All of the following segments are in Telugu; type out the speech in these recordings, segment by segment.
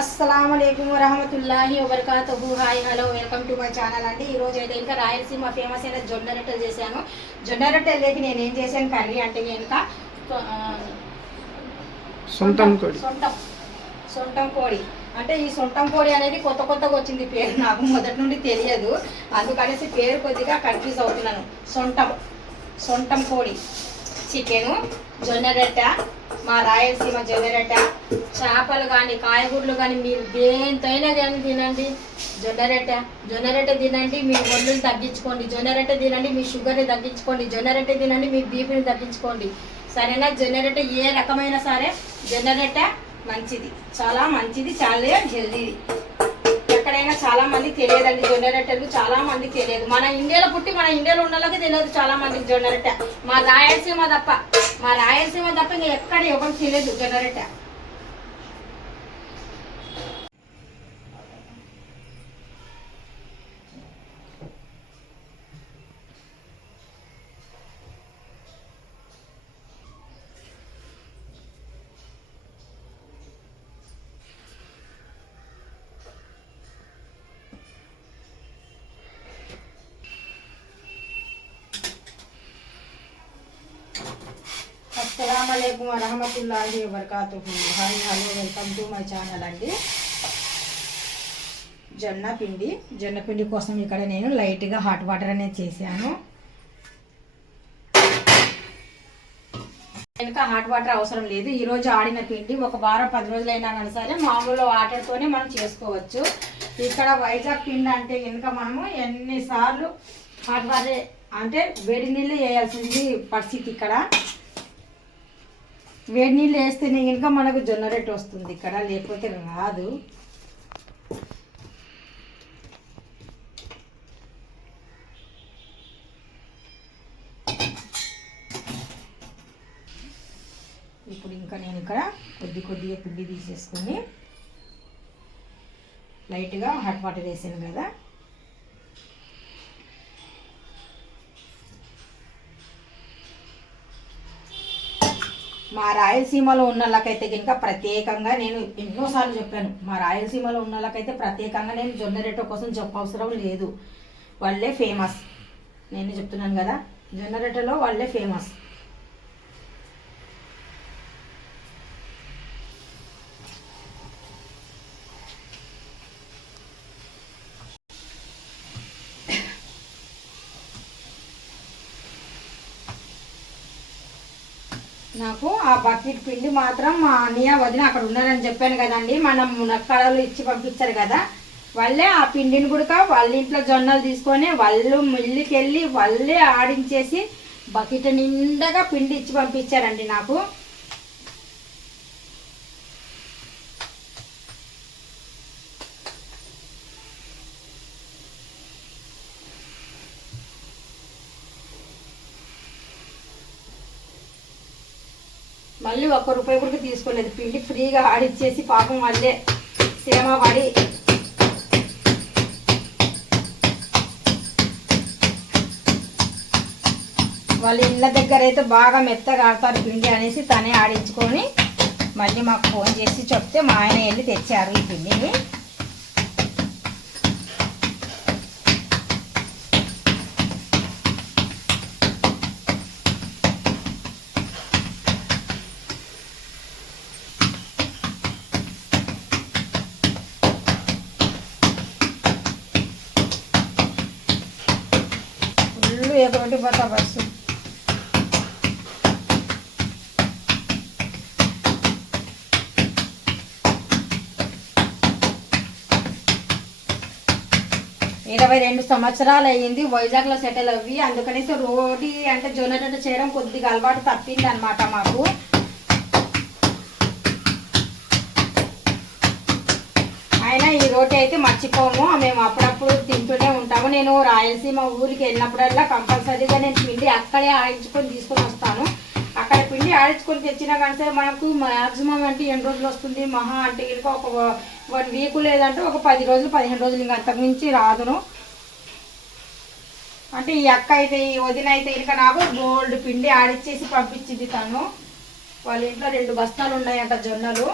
అస్సలం వరహమతుల్లాహి వబర్కాతుహు. Hi hello welcome to my channel అండి. ఈ రోజు అయితే ఇంకా రాయలసీమ ఫేమస్ అయిన జొన్న రొట్టెలు చేశాను. జొన్న రొట్టెలు లేక నేను ఏం చేశాను? కర్రీ అంటే కనుక సొంతం కోడి. సొంతం సొంతం కోడి. అంటే ఈ సొంతం కోడి అనేది కొత్త కొత్తగా వచ్చింది పేరు. నాకు మొదటి నుండి తెలియదు. అందుకనేసి పేరు కొద్దిగా కన్ఫ్యూజ్ అవుతున్నాను. సొంతం సొంతం కోడి. చికెను జొన్న రొట్టె మా రాయలసీమ జొన్న రొట్టె చేపలు కానీ కాయగూరలు కానీ మీరు దేనితోనైనా కానీ తినండి. జొన్న రొట్టె జొన్న రొట్టె తినండి మీ ఒళ్ళుని తగ్గించుకోండి. జొన్న రొట్టె తినండి మీ షుగర్ని తగ్గించుకోండి. జొన్న రొట్టె తినండి మీ బీపీని తగ్గించుకోండి. సరేనా? జొన్న రొట్టె ఏ రకమైన సరే జొన్న రొట్టె మంచిది. చాలా మంచిది చాలా హెల్దీది చాలా మంది తెలియదండి. జొన్న రొట్టెలు చాలా మంది తెలియదు. మన ఇండియాలో పుట్టి మన ఇండియాలో ఉన్న తెలియదు చాలా మందికి జొన్న రొట్టె. మా రాయలసీమ తప్ప మా రాయలసీమ తప్ప ఇంకా ఎక్కడ ఎవరు తెలియదు జొన్న రొట్టె. అస్సలం వరహమతుల్లాహి వబర్కాతుహు. Hi hello welcome to my channel అండి. జొన్న పిండి జొన్న పిండి కోసం ఇక్కడ నేను లైట్గా హాట్ వాటర్ అనేది చేశాను. వెనుక హాట్ వాటర్ అవసరం లేదు. ఈ రోజు ఆడిన పిండి ఒక వారం పది రోజులైనా కానీ సరే మామూలు వాటర్తోనే మనం చేసుకోవచ్చు. ఇక్కడ వైజాగ్ పిండి అంటే కనుక మనము ఎన్నిసార్లు హాట్ వాటర్ అంటే వేడి నీళ్ళు వేయాల్సింది పరిస్థితి ఇక్కడ. వేడి నీళ్ళు వేస్తేనే ఇంకా మనకు జొన్న రొట్టె వస్తుంది ఇక్కడ లేకపోతే రాదు. ఇప్పుడు ఇంకా నేను ఇక్కడ కొద్ది కొద్దిగా పిండి తీసేసుకొని లైట్గా హాట్ వాటర్ వేసాను కదా. మా రాయలసీమలో ఉన్న వాళ్ళకైతే కనుక ప్రత్యేకంగా నేను ఎన్నోసార్లు చెప్పాను మా రాయలసీమలో ఉన్న వాళ్ళకైతే ప్రత్యేకంగా నేను జొన్న రొట్టె కోసం చెప్పవసరం లేదు. వాళ్ళే ఫేమస్ నేను చెప్తున్నాను కదా జొన్న రొట్టెలో వాళ్ళే ఫేమస్ నాకు ఆ బకెట్ పిండి మాత్రం మా అన్నయ్య వదిన అక్కడ ఉన్నారని చెప్పాను కదండి. మనం మునక్కాడలు ఇచ్చి పంపించారు కదా. వాళ్ళే ఆ పిండిని కూడా వాళ్ళ ఇంట్లో జొన్నలు తీసుకొని వాళ్ళు మిల్లుకి వెళ్ళి వాళ్ళే ఆడించేసి బకెట్ నిండగా పిండి ఇచ్చి పంపించారండి నాకు మళ్ళీ ఒక్క రూపాయి కూడా తీసుకోలేదు. పిండి ఫ్రీగా ఆడిచ్చేసి పాపం వాళ్ళే సేమ పడి వాళ్ళ ఇళ్ళ దగ్గర అయితే బాగా మెత్తగా ఆడతారు పిండి అనేసి తనే ఆడించుకొని మళ్ళీ మాకు ఫోన్ చేసి చెప్తే మా ఆయన వెళ్ళి తెచ్చారు ఈ పిండిని. ఫుల్ ఎటువంటి ఇరవై రెండు సంవత్సరాలు అయ్యింది వైజాగ్లో సెటిల్ అవ్వి. అందుకనేసి రోటీ అంటే జొన్నటట్టు చేయడం కొద్దిగా అలవాటు తప్పింది అనమాట మాకు అయినా ఈ రోటీ అయితే మర్చిపోము. మేము అప్పుడప్పుడు తింటూనే ఉంటాము. నేను రాయలసీమ ఊరికి వెళ్ళినప్పుడల్లా కంపల్సరీగా నేను పిండి అక్కడే ఆడించుకొని తీసుకొని వస్తాను. అక్కడ పిండి ఆడించుకొని తెచ్చినా కానీ సరే మనకు మ్యాక్సిమం అంటే ఎన్ని రోజులు వస్తుంది? మహా అంటే కనుక ఒక వన్ వీక్ లేదంటే ఒక పది రోజులు పదిహేను రోజులు ఇంకా అంతకుమించి రాదును. అంటే ఈ అక్క అయితే ఈ వదిన అయితే ఇక నాకు గోల్డ్ పిండి ఆడిచ్చేసి పంపించింది తను. వాళ్ళ ఇంట్లో రెండు బస్తాలు ఉన్నాయంట జొన్నలు.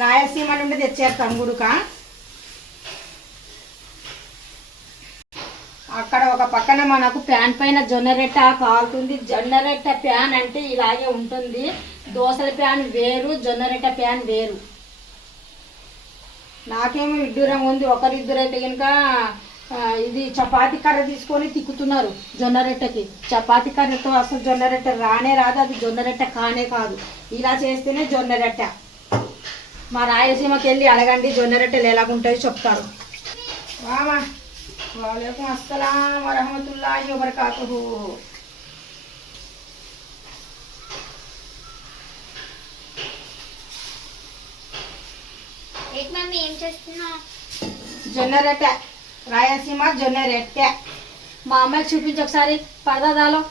రాయలసీమ నుండి తెచ్చారు తంగుడుక. అక్కడ ఒక పక్కన మనకు ప్యాన్ పైన జొన్నరెట్ట కాలుతుంది. జొన్నరెట్ట ప్యాన్ అంటే ఇలాగే ఉంటుంది. దోసల ప్యాన్ వేరు జొన్నరెట్ట ప్యాన్ వేరు. నాకేమో ఇడ్డూరం ఉంది. ఒకరిద్దరైతే కనుక ఇది చపాతీ కర్ర తీసుకొని తిక్కుతున్నారు జొన్న రొట్టెకి చపాతీ కర్రతో అసలు జొన్న రొట్టె రానే రాదు. అది జొన్న రొట్టె కానే కాదు. ఇలా చేస్తేనే జొన్న రొట్టె మా రాయలసీమకి వెళ్ళి అడగండి జొన్న రొట్టెలు ఎలాగుంటాయో చెప్తారు. వామా వాలేకం అస్సలాం ఏం చేస్తున్నావు? జొన్న రొట్టె రాయలసీమ జొన్న రొట్టె. మా అమ్మాయికి చూపించి ఒకసారి పరదాదాలో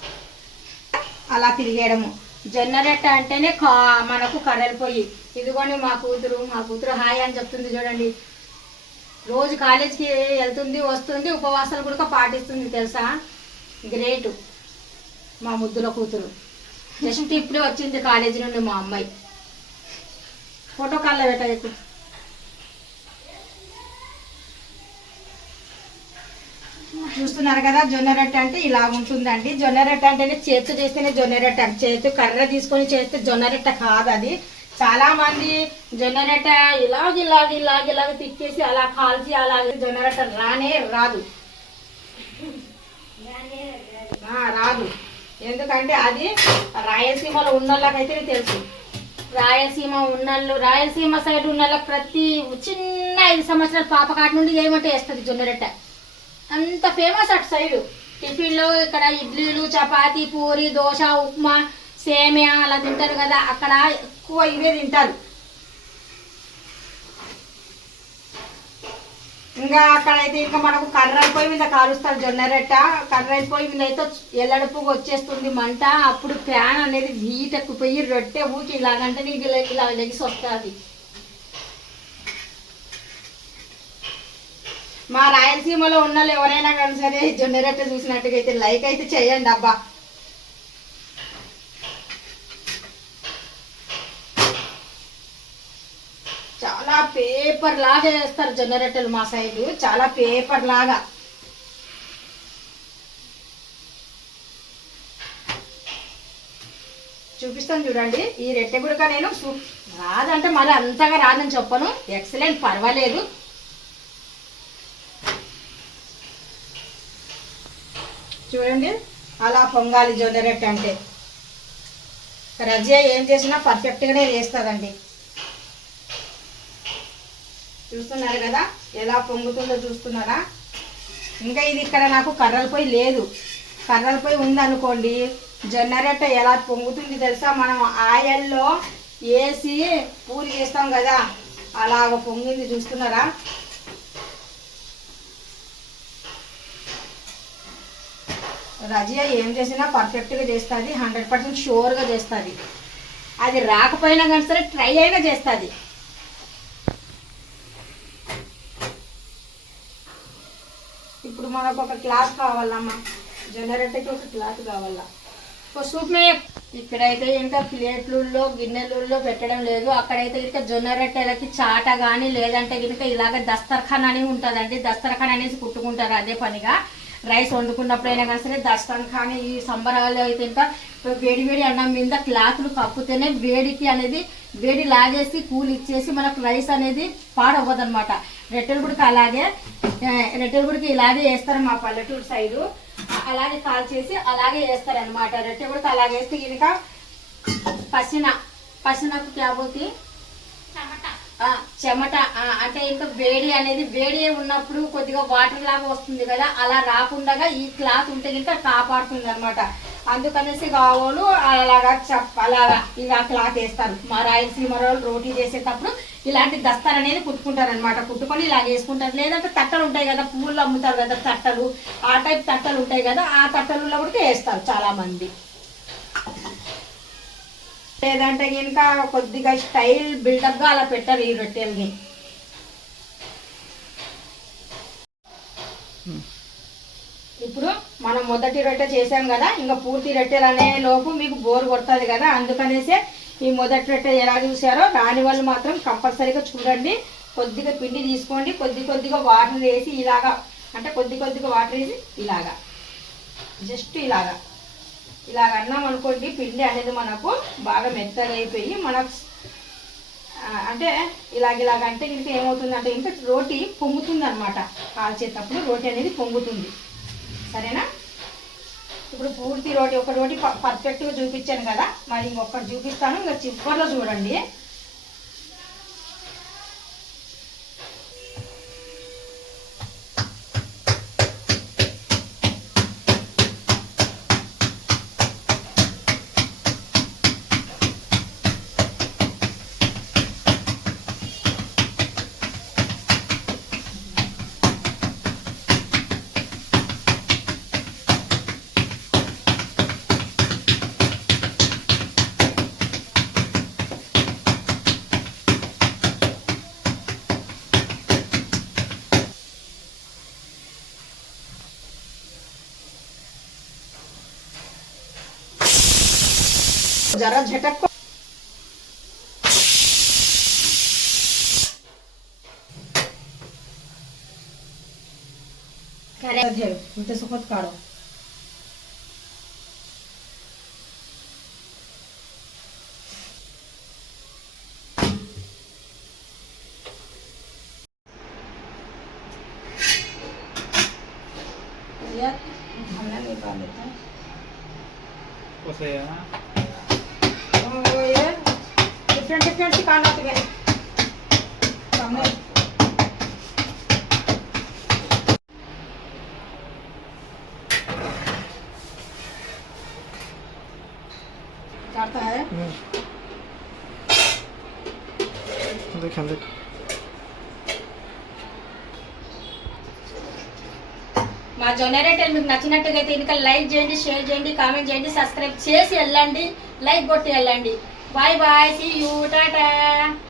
అలా తిరిగేయడము. జొన్నరట్ట అంటేనే కా మనకు కడలిపోయి ఇదిగోండి మా కూతురు మా కూతురు హాయ్ అని చెప్తుంది చూడండి. రోజు కాలేజీకి వెళ్తుంది వస్తుంది ఉపవాసాలు కూడా పాటిస్తుంది తెలుసా? గ్రేట్ మా ముద్దుల కూతురు. జస్ట్ ఇప్పుడే వచ్చింది కాలేజీ నుండి మా అమ్మాయి. ఫోటో కాళ్ళ పెట్ట చూస్తున్నారు కదా జొన్న రొట్టె అంటే ఇలా ఉంటుందండి. జొన్న రొట్టె అంటేనే చేతితో చేస్తేనే జొన్న రొట్టె చేతి కర్ర తీసుకొని చేస్తే జొన్న రొట్టె కాదు అది. చాలా మంది జొన్న రొట్టె ఇలాగ ఇలాగ ఇలాగ ఇలాగ తిక్కేసి అలా కాల్చి అలాగే జొన్న రొట్టె రానే రాదు. రాదు. ఎందుకంటే అది రాయలసీమలో ఉన్న వాళ్ళకైతే తెలుసు. రాయలసీమ ఉన్నళ్ళు రాయలసీమ సైడ్ ఉన్న ప్రతి చిన్న ఐదు సంవత్సరాల పాప కాటి నుండి చేయమంటే వేస్తుంది జొన్న రొట్టె. అంత ఫేమస్ అటు సైడ్ టిఫిన్లో ఇక్కడ ఇడ్లీలు చపాతీ పూరి దోశ ఉప్మా సేమియా అలా తింటారు కదా. అక్కడ ఎక్కువ ఇవే తింటారు. ఇంకా అక్కడైతే ఇంకా మనకు కర్రల పొయ్యి మీద కాలుస్తారు జొన్న రొట్ట. కర్రల పొయ్యి మీద అయితే ఎల్లడుపుగా వచ్చేస్తుంది మంట. అప్పుడు ప్యాన్ అనేది హీట్ ఎక్కుపోయి రొట్టె ఊకి ఇలాగంటే నీకు ఇలా లెగిసి వస్తుంది. మా రాయలసీమలో ఉన్న వాళ్ళు ఎవరైనా కానీ సరే జొన్న రొట్టె చూసినట్టుగా అయితే లైక్ అయితే చేయండి అబ్బా. చాలా పేపర్ లాగా చేస్తారు జొన్న మా సైడ్. చాలా పేపర్ లాగా. చూపిస్తాను చూడండి. ఈ రెట్టె గుడక నేను రాదంటే మరి అంతగా రాదని చెప్పను. ఎక్సలెంట్ పర్వాలేదు. చూడండి. అలా పొంగాలి జొన్న రొట్టె అంటే. రజియా ఏం చేసినా పర్ఫెక్ట్గానే వేస్తుందండి చూస్తున్నారు కదా? ఎలా పొంగుతుందో చూస్తున్నారా? ఇంకా ఇది ఇక్కడ నాకు కర్రల పొయ్యి లేదు. కర్రల పొయ్యి ఉందనుకోండి జొన్నరెట్ట ఎలా పొంగుతుంది తెలుసా? మనం ఆయిల్లో వేసి పూరి చేస్తాం కదా అలాగ పొంగింది చూస్తున్నారా? రజియా ఏం చేసినా పర్ఫెక్ట్గా చేస్తుంది హండ్రెడ్ పర్సెంట్ షూర్గా చేస్తుంది. అది రాకపోయినా కానీ సరే ట్రై అయినా చేస్తుంది. ఇప్పుడు మనకు ఒక క్లాత్ కావాలమ్మా. జనరేటర్కి ఒక క్లాత్ కావాలా. ఒక సూప్ మే ఇక్కడైతే ఇంకా ప్లేట్లలో గిన్నెలలో పెట్టడం లేదు. అక్కడైతే ఇంకా జొన్న రొట్టెలకి చాట కానీ లేదంటే కనుక ఇలాగ దస్తర్ఖాన్ అని ఉంటుందండి. దస్తర్ఖాన్ అనేసి కుట్టుకుంటారు అదే పనిగా. రైస్ వండుకున్నప్పుడైనా కానీ సరే కానీ ఈ సంబరాలు అయితే ఇంకా వేడి వేడి అన్నం మీద క్లాత్లు కప్పుతేనే వేడికి అనేది వేడి లాగేసి కూల్ ఇచ్చేసి మనకు రైస్ అనేది పాడవ్వదు అనమాట రెట్టెలు గుడికి అలాగే ఆ, గుడికి ఇలాగే వేస్తారు మా పల్లెటూరు సైడు. అలాగే కాల్ చేసి అలాగే వేస్తారనమాట రెట్టె గుడికి అలాగే వేస్తే ఇంకా పసిన పసినకు క్యాబోకి చెమట అంటే ఇంకా వేడి అనేది వేడి ఉన్నప్పుడు కొద్దిగా వాటర్ లాగా వస్తుంది కదా అలా రాకుండా ఈ క్లాత్ ఉంటే కనుక కాపాడుతుంది అనమాట అందుకనేసి కావాలు అలాగా చప్ అలాగా ఇలా క్లాత్ వేస్తారు. మా రాయలసీమ వాళ్ళు రోటీ చేసేటప్పుడు ఇలాంటి దస్తాలు అనేది కుట్టుకుంటారు అనమాట కుట్టుకొని ఇలా వేసుకుంటారు లేదంటే తట్టలు ఉంటాయి కదా పువ్వులు అమ్ముతారు కదా తట్టలు. ఆ టైప్ తట్టలు ఉంటాయి కదా ఆ తట్టలలో కూడా వేస్తారు చాలామంది. లేదంటే ఇంకా కొద్దిగా స్టైల్ బిల్డప్గా అలా పెట్టారు ఈ రొట్టెల్ని. ఇప్పుడు మనం మొదటి రొట్టె చేసాం కదా ఇంకా పూర్తి రొట్టెలు అనే లోపు మీకు బోర్ కొడుతుంది కదా అందుకనేసి ఈ మొదటి రొట్టె ఎలా చూసారో రాని వాళ్ళు మాత్రం కంపల్సరీగా చూడండి. కొద్దిగా పిండి తీసుకోండి కొద్ది కొద్దిగా వాటర్ వేసి ఇలాగా అంటే కొద్ది కొద్దిగా వాటర్ వేసి ఇలాగా. జస్ట్ ఇలాగా. ఇలాగ అన్నాం అనుకోండి పిండి అనేది మనకు బాగా మెత్తగా అయిపోయి మనకు అంటే ఇలాగ ఇలాగ అంటే ఇంకా ఏమవుతుందంటే ఇంకా రోటీ పొంగుతుంది అనమాట కాల్చేటప్పుడు రోటీ అనేది పొంగుతుంది. సరేనా? ఇప్పుడు పూర్తి రోటీ ఒక రోటీ పర్ఫెక్ట్గా చూపించాను కదా. మరి ఇంకొకటి చూపిస్తాను. ఇంకా చివరిలో చూడండి. జర झटक इंतसोबत काढो यात घालण्या नाही पाहिजे कसं आहे हा? हो ये डिफरंट डिफरंट कांदा तुम्ही चांगले काढता है देख देख మా జొన్నరేటల్ మీకు నచ్చినట్టుగా అయితే ఇంకా లైక్ చేయండి షేర్ చేయండి కామెంట్ చేయండి సబ్స్క్రైబ్ చేసి వెళ్ళండి లైక్ కొట్టి వెళ్ళండి Bye bye. See you. Ta ta.